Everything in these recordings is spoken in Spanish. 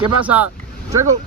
¿Qué pasa? Checo.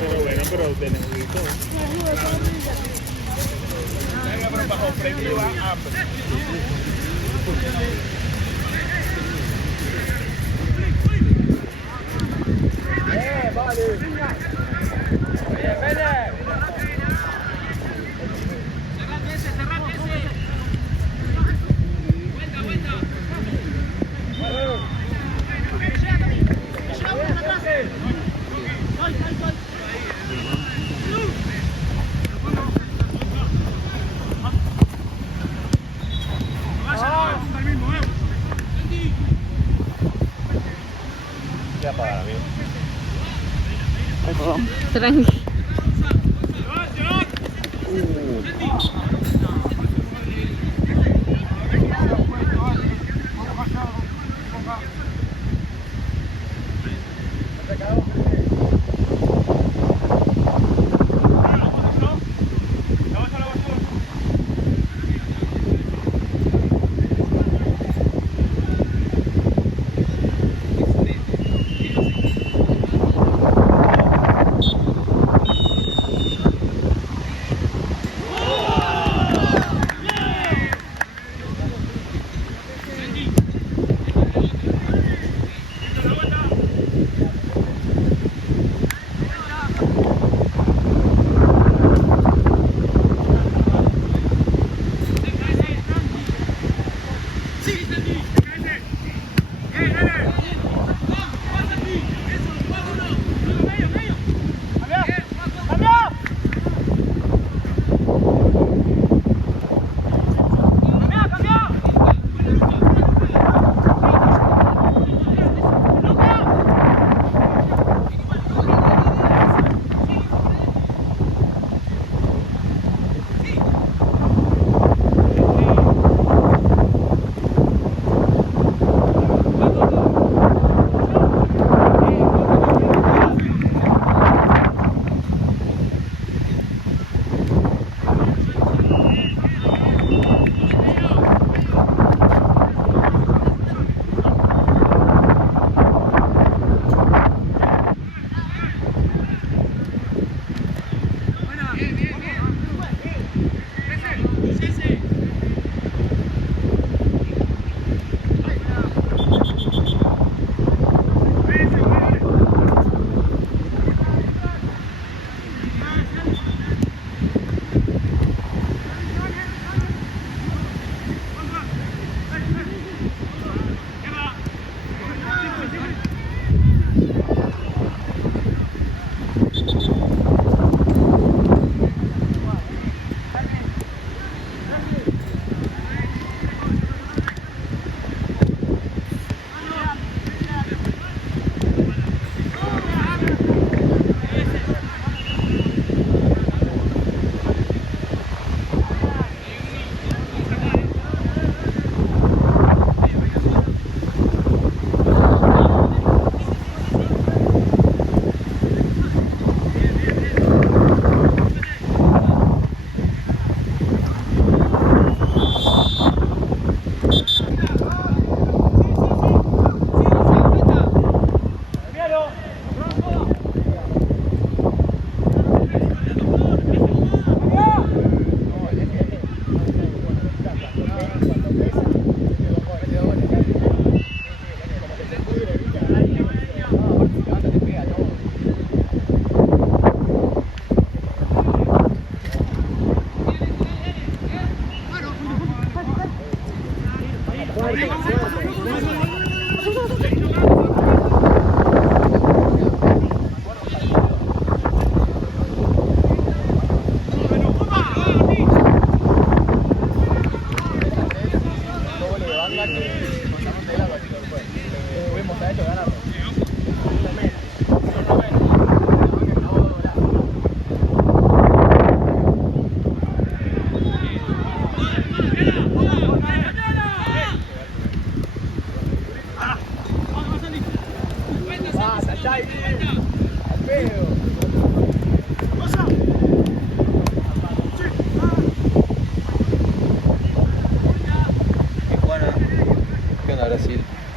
Pero bueno, pero tenemos que ir todo. Venga, pero bajo premio va hambre. Vale. Ya para mí. Tranqui.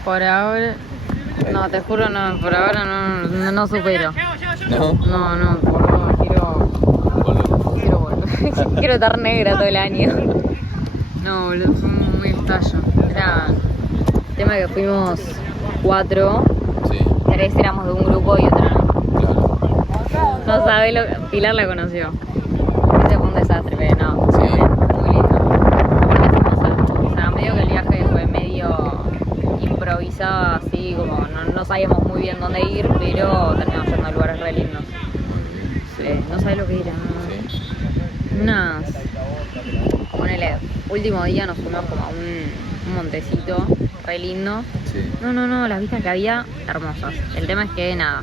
Por ahora, no, te juro, no, por ahora no supero. ¿No? No, boludo, quiero volver. Quiero estar negra todo el año. No, boludo, fue muy estallo. Era el tema que fuimos 4, Sí, 3 éramos de un grupo y otro no. claro. No sabe lo que... Pilar la conoció. Ese fue un desastre, pero no. Sí. Muy lindo. Aparte fuimos o sea, medio que el viaje fue medio improvisado, así como no sabíamos muy bien dónde ir, pero terminamos yendo a lugares re lindos. No sabés lo que era. Sí. Unas... Ponele, último día nos fuimos como a un montecito re lindo. Sí. No, las vistas que había, hermosas. El tema es que nada,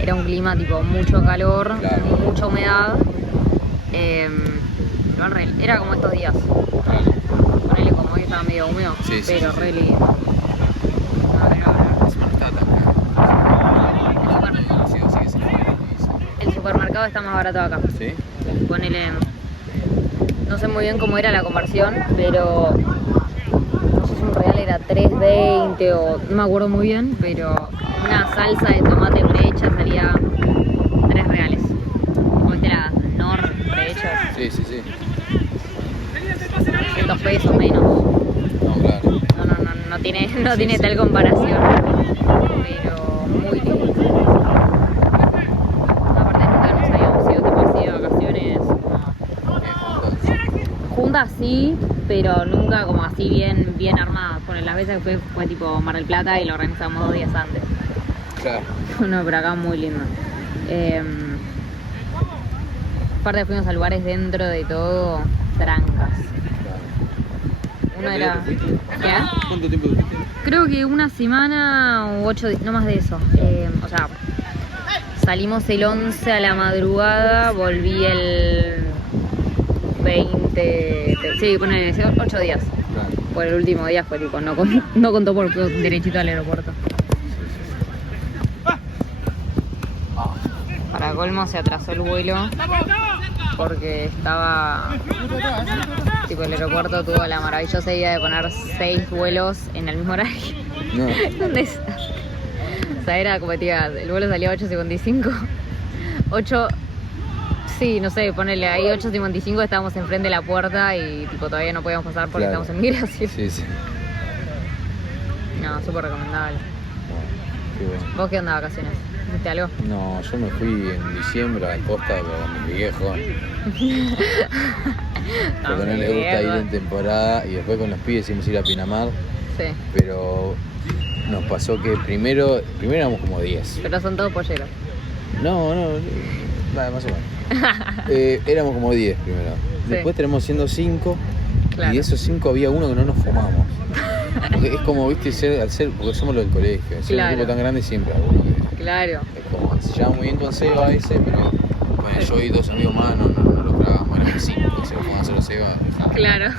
era un clima tipo mucho calor, Claro. mucha humedad. Pero era como estos días. Claro. Ponele como hoy estaba medio húmedo, Sí, sí, pero sí, re sí. lindo. No estaba tan caro. Sí, así que se fueron y se- El supermercado está más barato acá. ¿Sí? Ponele, no sé muy bien cómo era la conversión, pero no sé si un real era 3.20 o no me acuerdo muy bien, pero una salsa de tomate prehecha salía 3 reales. ¿Viste las Nor prehechas? Sí, sí, sí. 200 pesos menos. No, claro. No tiene, no Sí, tiene sí. tal comparación. Pero muy lindo. Aparte nunca nos habíamos ido tipo así de vacaciones como juntas sí, pero nunca como así bien armadas. Por las veces que fue tipo Mar del Plata y lo organizamos 2 días antes. Claro. No, pero acá muy lindo. Aparte fuimos a lugares dentro de todo, trancas. Uno era... ¿Qué? ¿Cuánto tiempo fuiste? Creo que una semana o 8 días, no más de eso. O sea, salimos el 11 a la madrugada, volví el 20... Sí, ponele 8 días. Claro. Por el último día fue tipo, no contó por derechito al aeropuerto. Para colmo se atrasó el vuelo porque estaba... Tipo, el aeropuerto tuvo la maravillosa idea de poner 6 vuelos en el mismo horario. No. ¿Dónde está? O sea, era como te diga, el vuelo salía a 8:55. 8... Sí, no sé, ponele ahí 8:55, estábamos enfrente de la puerta y tipo todavía no podíamos pasar porque Claro. estamos en migración. Sí, sí. No, súper recomendable. Qué bueno. ¿Vos qué onda de vacaciones? ¿Hiciste algo? No, yo me fui en diciembre a la costa con mi viejo. Porque no le gusta ir en temporada y después con los pibes hicimos ir a Pinamar, Sí, pero nos pasó que primero éramos como 10. pero son todos polleros. No, nada, más o menos. Éramos como 10 primero. Sí. Después tenemos siendo 5 Claro. y de esos 5 había uno que no nos fumamos. Porque es como, viste, porque somos los del colegio, ser Claro. un grupo tan grande siempre alguno que Claro. es como, se llama muy bien con Seba ese, pero bueno, yo y 2 amigos más no lo tragamos, éramos 5 que se lo fueron a hacer a Seba. Claro.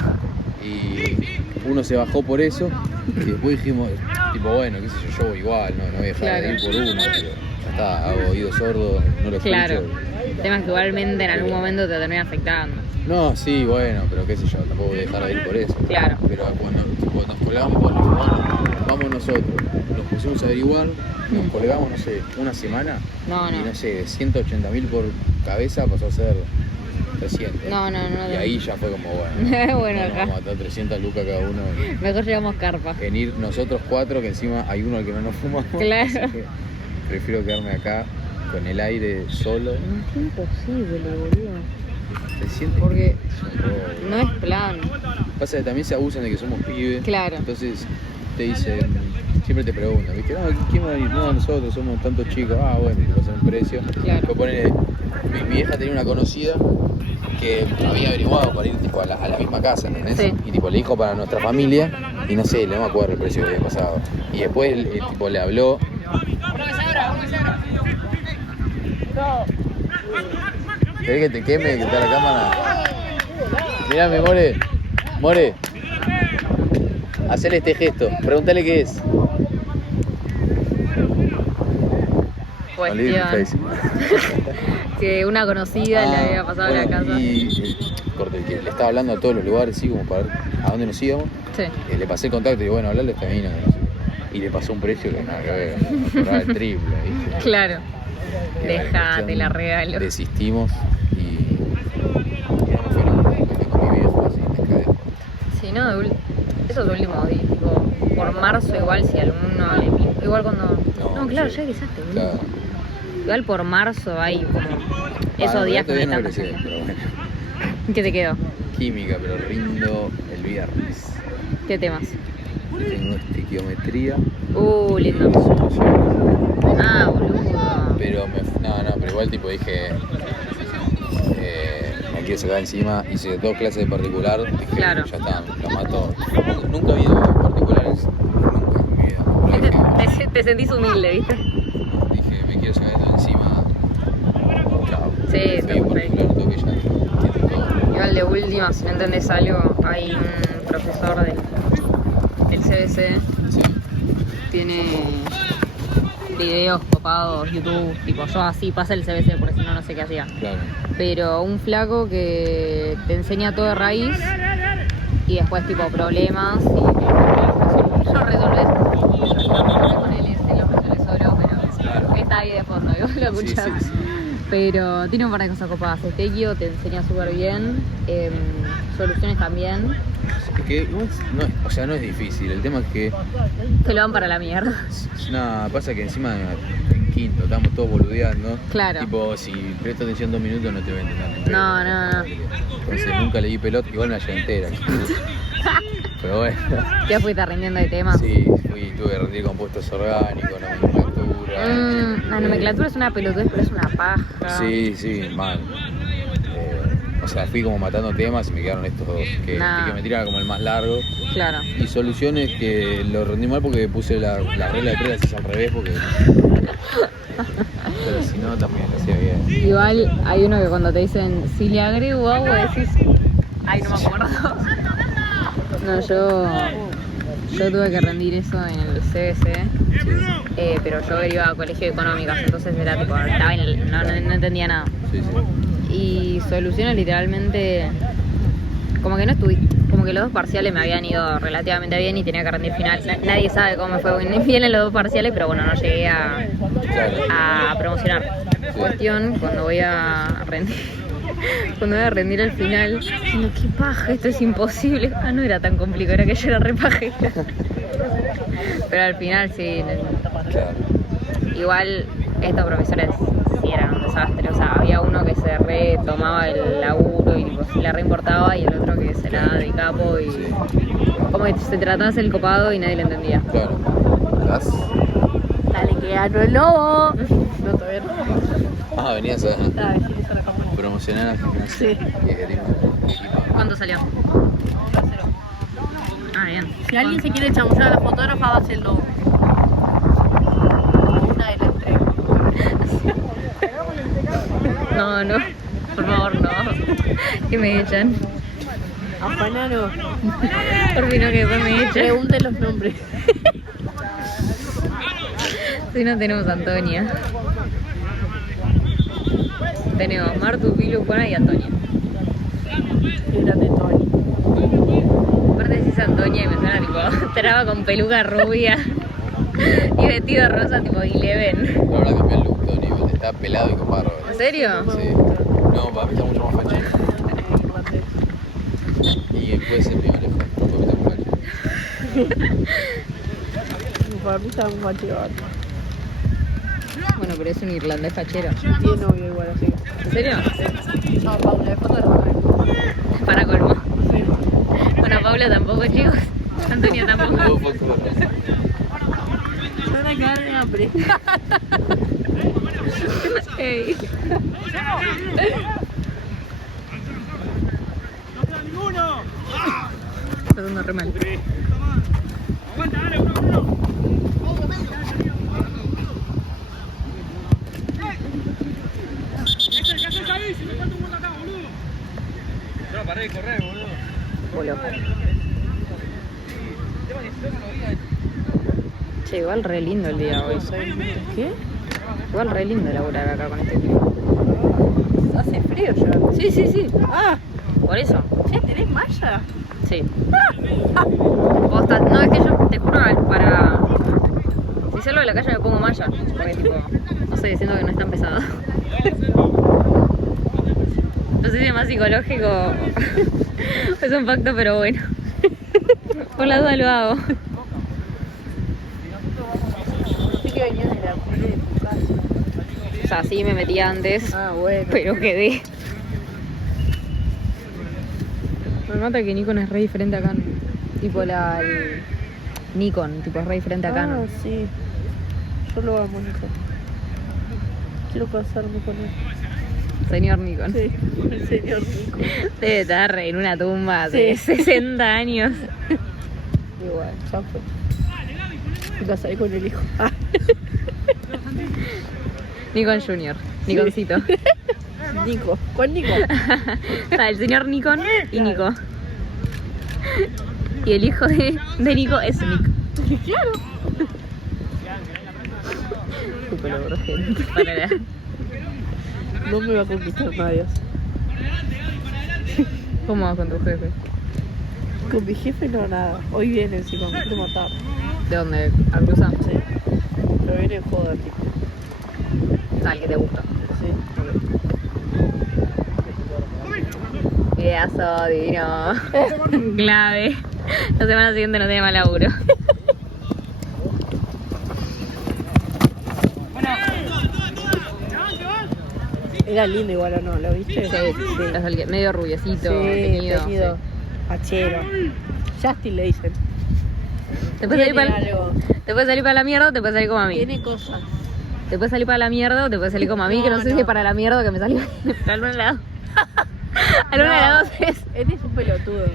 Y uno se bajó por eso y después dijimos, tipo, bueno, qué sé yo voy igual, no voy a dejar Claro. de ir por uno, pero ya está, hago oído sordo, no lo escucho. Claro. El tema es que igualmente en algún momento te termina afectando. No, sí, bueno, pero qué sé yo, tampoco voy a dejar de ir por eso. Claro. Pero cuando tipo, nos colgamos, bueno, vamos nosotros, nos pusimos a averiguar, nos colgamos, no sé, una semana No. y no sé, de 180.000 por cabeza pasó a ser 300. No. Y ahí ya fue como, bueno, Bueno, nos acá. vamos a matar 300 lucas cada uno Mejor llevamos carpa. en ir nosotros 4, que encima hay uno al que no nos fumamos. Claro. Así que prefiero quedarme acá con el aire solo. No es imposible, boludo. Se siente Porque un poco- no es plan. Pasa que también se abusan de que somos pibes. Claro. Entonces te dicen, siempre te preguntan, ¿viste? No, ¿quién va a ir? No, nosotros somos tantos chicos. Ah, bueno, y te pasan un precio. Claro. Después ponele, mi vieja tenía una conocida que había averiguado para ir tipo, a la misma casa, ¿entendés? Sí. Y tipo le dijo para nuestra familia y no sé, no me acuerdo el precio que había pasado. Y después tipo le habló. ¿Querés que te queme, que está la cámara? Mirá, mi More, hacele este gesto, pregúntale qué es. Cuestión que una conocida le había pasado a la bueno, casa. Y corte, el que le estaba hablando a todos los lugares, sí, como para ver a dónde nos íbamos. Sí. Le pasé el contacto y digo, bueno, hablale a esta mina. Y le pasó un precio que nada que ver, cobraba el triple, ¿viste? Claro. Deja, te la regalo. Desistimos y no me fue nunca. Me fui con mi viejo, así, me quedé. Sí, no, esos últimos días, tipo, por marzo igual si alguno le pinta. Igual cuando. No, claro, sí. ya egresaste, boludo. Claro. Igual por marzo hay como esos Bueno, días que todavía no hay no tanta egresé, gente. pero bueno. ¿Qué te quedó? Química, pero rindo el viernes. ¿Qué temas? Tengo estequiometría, Lindo. soluciones. Ah, boludo. Pero pero igual tipo dije, me quiero sacar encima, hice 2 clases de particular, dije, Claro. ya está, lo mato. Nunca había ido a particulares, nunca en mi vida. Pero Te sentís humilde, ¿viste? dije, me quiero sacar esto encima, chao. Sí, Fui está a perfecto. particular, toque ya, entiendo todo. Igual de última, si no entendés algo, hay un profesor del CBC, Sí, tiene videos copados, YouTube, tipo yo así pasa el CBC porque si no, no sé qué hacía. claro. Pero un flaco que te enseña todo de raíz y después tipo problemas y lo resolvés. Con él y lo resuelve solo, pero está ahí de fondo, igual lo Sí, escuchás. sí, sí. Pero tiene un par de cosas copadas. Estequio te enseña súper bien, soluciones también, Es que no es difícil, el tema es que te lo dan para la mierda. nada, pasa que encima en quinto estamos todos boludeando. Claro. Tipo, si prestas atención 2 minutos no te voy a entender. No. Entonces nunca leí pelota, igual me la llevé entera. Pero bueno, Ya fuiste rindiendo de temas. sí, tuve que rendir compuestos orgánicos, nomenclatura. La nomenclatura es una pelotudez, pero es una paja. Sí, mal. O sea, fui como matando temas y me quedaron estos dos, que me tiraban como el más largo. Claro. Y soluciones que lo rendí mal porque puse la regla de 3 las hice al revés porque... Pero si no, también lo hacía bien. Igual hay uno que cuando te dicen, si le agrego agua, decís, ay, no me acuerdo. No, yo tuve que rendir eso en el CBC, pero yo iba a colegio de económicas, entonces era tipo, estaba no entendía nada. Sí. Y soluciones literalmente, como que no estuve, como que los 2 parciales me habían ido relativamente bien y tenía que rendir final. Nadie sabe cómo me fue bien en los 2 parciales, pero bueno, no llegué a promocionar. Cuestión, cuando voy a rendir el final, digo, qué paja, esto es imposible. No era tan complicado, era que yo era re pajera. Pero al final sí. Claro. Igual estos profesores sí eran un desastre, o sea, había uno que se re tomaba el laburo y tipo, se le re importaba y el otro que se la daba de capo y como que se trataba de hacer el copado y nadie le entendía. Claro. ¿Vas? Dale que ganó el lobo. No, todavía no. Venías a promocionar a gimnasia. Sí. Y que tiene un equipo. ¿Cuánto salió? Ah, bien. Si alguien se quiere chamullar a la fotógrafa, va a ser el lobo. Una de las 3. No, por favor, no. Que me echan. Afanaro. Por fin no, que después me echan. Pregunten los nombres. Si no tenemos a Antonia. Tenemos Martu, Pilu, Juana y Antonia. Grande Tony. Aparte decís Antonia y me suena tipo traba con peluca rubia y vestido rosa tipo Eleven. Pero ahora cambió el look, Tony, igual está pelado y con barba. ¿En serio? Sí. No, para mí está mucho más fachero. Y puede ser mi oreja, porque está muy fachero. Para mí está muy fachero. Bueno, pero es un irlandés fachero. Tiene novio igual así. ¿En serio? No, Paula, de fotógrafa. Para colmo. Bueno, Paula tampoco, chicos. Antonia tampoco. Vos fotógrafo. Se van a quedar de hambre. Ey. Está dando re mal. Boludo. Che, igual re lindo el día hoy. ¿Qué? Igual re lindo laburar acá con este clima. Hace frío ya. Sí. Ah, Por eso. ¿tenés malla? Sí. Posta, no, es que yo te juro, para... Si salgo de la calle me pongo malla. Porque tipo... No sé, siento que no es tan pesado. No sé si es más psicológico. Es un pacto, pero bueno. Por la duda lo hago. Sí que venías de la peli de tu casa. O sea, sí me metí antes, Ah, bueno. pero quedé. Me mata que Nikon es re diferente a Canon. Tipo el Nikon, tipo es re diferente a Canon. Ah, sí. Yo lo amo, Nico. Quiero casarme con él. Señor Nikon. Sí, el señor Nico. Debe estar en una tumba de 60 años. Igual, ya fue. Me casaré con el hijo. Ah. Nikon Junior. Nikoncito. Nico. ¿Cuál Nico? O sea, el señor Nikon y Nico. Y el hijo de Nico es Nick. Claro. Súper urgente. Para No me va a conquistar nadie. ¿Cómo vas con tu jefe? Con mi jefe no, nada. Hoy viene encima, me quiero matar. ¿De dónde? ¿Arlusa? Sí. Pero viene en joda, tipo. Tal que te gusta. Sí. Videazo divino. Clave. La semana siguiente no tiene más laburo. Era lindo igual o no, ¿lo viste? Sí. Medio rubiecito, Sí, teñido. teñido. Hachero. Justin le dicen. Te puedes salir Tiene para algo. te puedes salir para la mierda o te puedes salir como a mí. Tiene cosas. Te puedes salir para la mierda o te puedes salir como a mí, que no sé si es para la mierda o que me salió para algún lado. Alguna de las dos es. Este es un pelotudo.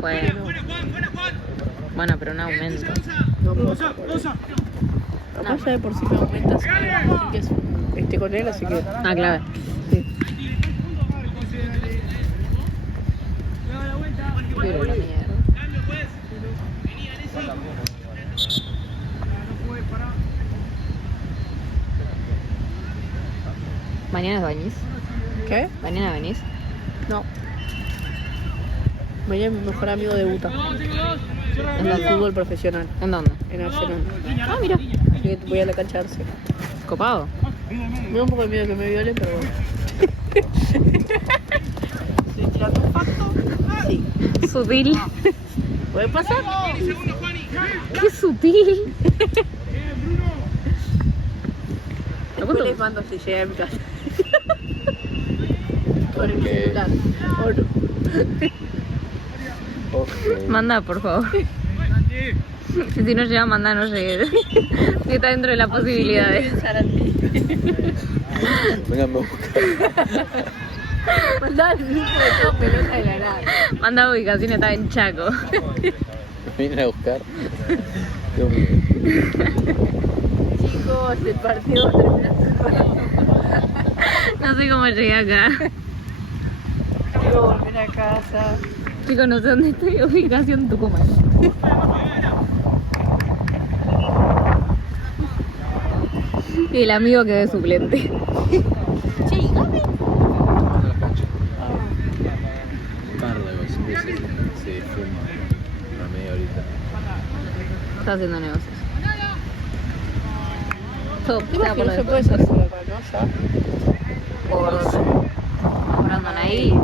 Bueno. Bueno, pero no aumento. No puedo. Capaz ya de por sí me aumenta, así que es esté con él, así que. Ah, clave. Sí. Pero la mierda. ¿Mañana venís? ¿Qué? ¿Mañana venís? No. Mañana mi mejor amigo debuta ¿En en el dónde? fútbol profesional, ¿En dónde? en Arsenal. Ah, mira. Así que voy a la cancha a Arsenal. Copado. Me da un poco de miedo que me violen, pero bueno. ¿Estoy tirando un pacto? Sí. Sutil. ¿Puede pasar? Qué sutil. Después les mando si llega a mi casa. Con el Ok. celular. ¿O no? Ok. Manda, por favor. Si no llega, manda, no llegue. Si está dentro de las posibilidades. Pensar a ti. Vénganme a buscar. Mandá el grupo de todo pelota de la nada. Manda ubicación, está en Chaco. ¿Me vienen a buscar? Dios mío. Chicos, el partido termina. No sé cómo llegué acá. Quiero volver a casa. Chicos, no sé dónde estoy. Ubicación Tucumán. Y el amigo que es suplente. Che, Gaby. Carla, se fuma una media horita. Está haciendo negocios. Todo Digo sea que por no lo se de- puede salir por acá, ¿no? por Brandon ahí. Ya.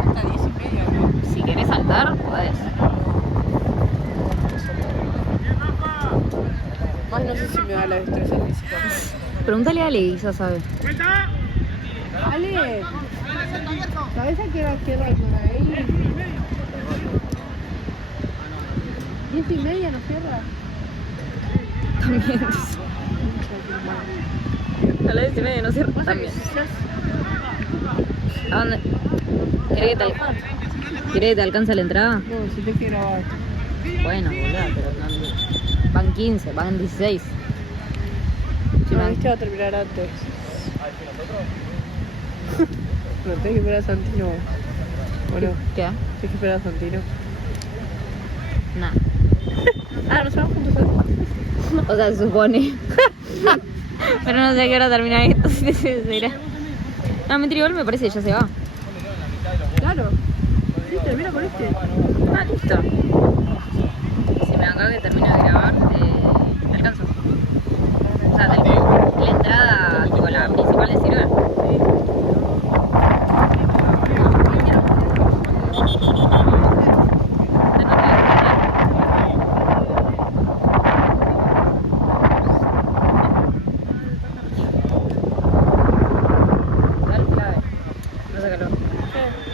Hasta 10:30, ¿no? Si querés saltar, podés. Más no sé si me da la destreza física. Preguntale a Ale, quizás sabe. Ale, ¿sabes a qué hora cierra por ahí? 10:30 no cierra. También. A las 10:30 no cierra. También. ¿A dónde? ¿Querés que te alcance la entrada? No, si te que grabar. Bueno, boludo, pero no. Van 15, van 16. Si No, no- este va a terminar antes. No, tenés que esperar a Santino. ¿O no? ¿Qué? Tenés que esperar a Santino. Nah. Ah, ¿nos vamos juntos antes? O sea, se supone. Pero no sé a qué hora termina esto, si será. No, mentira, igual me parece que ya se va. Claro. Sí, termina con este. Ah, listo. Si me acaba que termina de grabar, te alcanzo. O sea, te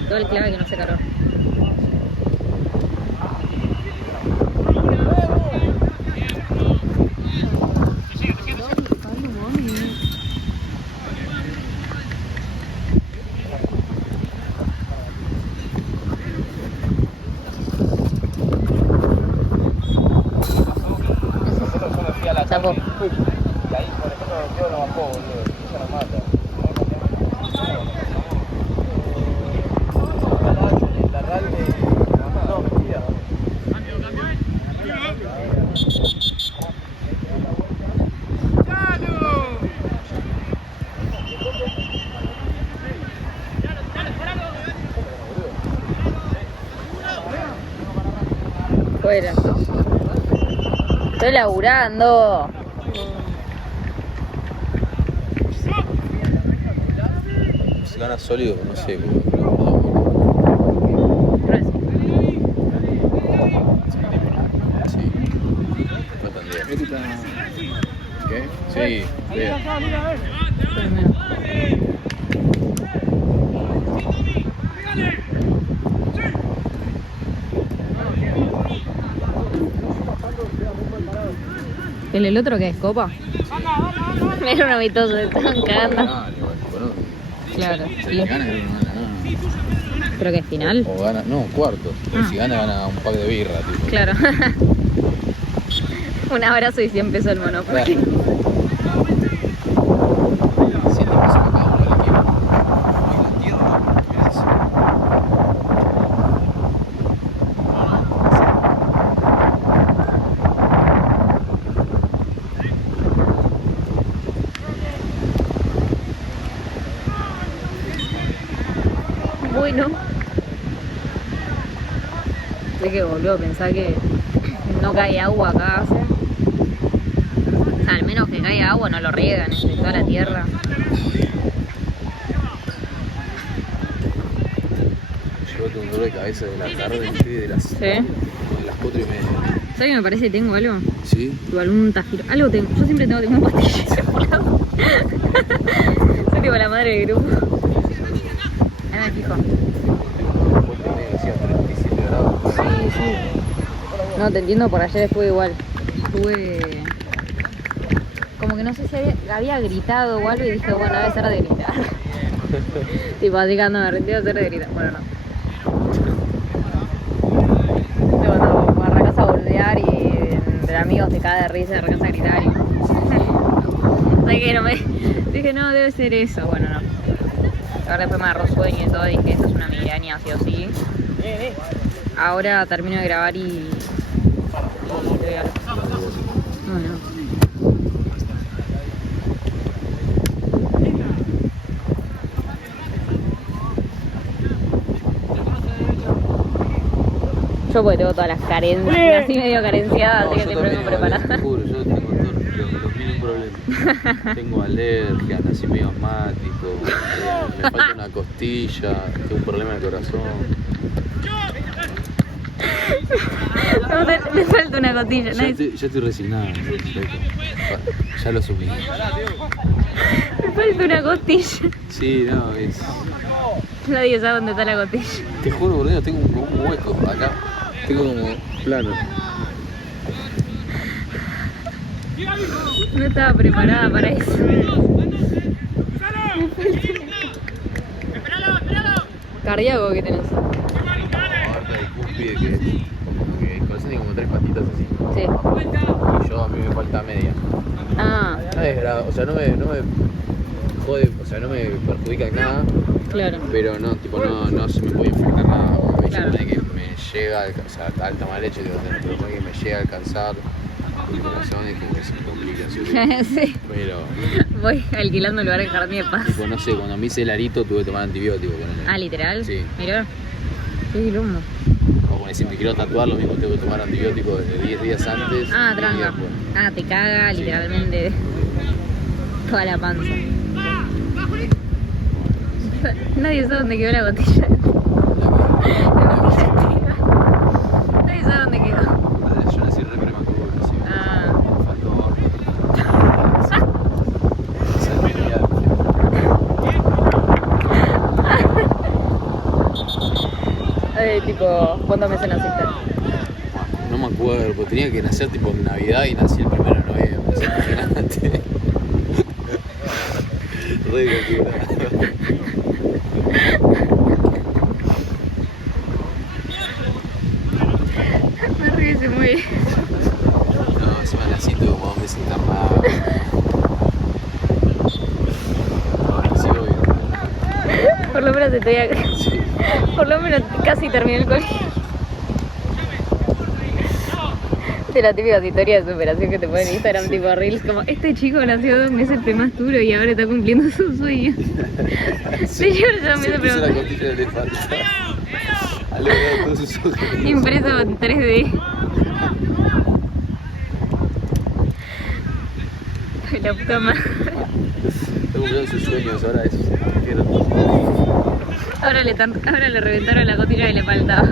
todo el clave que no se cargó. Chapo. Y ahí, por ejemplo, yo no bajó, boludo. Eso nos mata. La RAL de... No, mentira. Fuera. Estoy laburando. Se gana sólido, no sé. Sí. No tan bien. ¿Qué? Sí, bien. ¿El otro que es copa? Era un amistoso, se estaban cagando. Claro. Si gana, no gana nada. ¿Pero que es final? O gana, no, cuartos. Pero Ah. si gana un pack de birra, tipo. Claro. Un abrazo y 100 pesos el Monopoly. Claro. 100 pesos para cada uno del equipo. Ay, la tierra, mirá eso. Bueno. Es que boludo, pensá que no cae agua acá. Al menos que caiga agua, no lo riegan, es de toda la tierra. Yo un dolor de cabeza de la tarde, estoy de las 4:30. ¿Sabes qué me parece que tengo algo? ¿Sí? Tipo algún tajiro. Algo tengo. Yo siempre tengo una pastilla. Soy tipo la madre del grupo. Ahí me fijo. Decía 37 grados. Sí, sí. No, te entiendo, por ayer estuve igual. Estuve... Como que no sé si había gritado o algo y dije, bueno, debe ser de gritar. Tipo, así que ando me rendí a ser de gritar. Bueno, no. Cuando arrancas a bordear y entre amigos te cae de risa y arrancas a gritar y... O sea que no me... Dije, no, debe ser eso. Bueno, no. Ahora después me agarró sueño y todo, dije, esto es una migraña, sí o sí. Ahora termino de grabar y voy a... No, no. Yo porque tengo todas las carencias, nací medio carenciada, así que siempre vengo preparada. Te juro, yo tengo los mil problemas. Tengo alergia, nací medio asmático, me falta una costilla, tengo un problema de corazón. No, te falta una costilla, Ya ¿no? estoy resignado, ya lo asumí. Me falta una costilla. Sí, no, es... Nadie sabe dónde está la costilla. Te juro, boludo, tengo un hueco acá. Tengo como plano. No estaba preparada para eso. Cardíaco que tenés. Ahorita de cúspide que corazón tiene como 3 patitas así. Sí. Y yo a mí me falta media. Ah, No es grave, o sea, no me jode, o sea, no me perjudica en nada, claro. pero no, tipo, no se me puede infectar nada. Me Claro. supone que me llega, o sea, al tomar leche tengo que tener, pero supone que me llega a alcanzar el corazón y como que se complica, ¿sí? Sí. Pero, Voy alquilando un lugar en Jardín de Paz. tipo, no sé, cuando me hice el arito tuve que tomar antibiótico. Ponele. Ah, ¿literal? Sí. Mirá. Qué quilombo. O como si me quiero tatuar, lo mismo tengo que tomar antibiótico desde 10 días antes. Ah, y tranca. después. Ah, te caga Sí. literalmente toda la panza. Nadie sabe dónde quedó la botella. Nadie sabe dónde quedó. Yo nací re prematuro, así que Ah. me faltó. Esa es mi vida. Tipo, ¿cuántos meses naciste? No me acuerdo, porque tenía que nacer tipo en Navidad y nací el 1 de noviembre. O sea, imagínate. Re configurado. Me ríe, se mueve. No, encima nací tuve como 2 meses internado. No, nací obvio. Por lo menos estoy acá. Sí. Por lo menos casi terminé el colegio. De las típicas historias de superación que te ponen en Instagram, tipo Reels, como este chico nació 2 meses prematuro y ahora está cumpliendo su sueño. Sí, yo ya me Se hice puso la preguntar. costilla de elefante. Ha logrado todos sus objetivos. Impreso en 3D. La puta madre. Está cumpliendo sus sueños, ahora es arquero. Ahora le reventaron la costilla que le faltaba.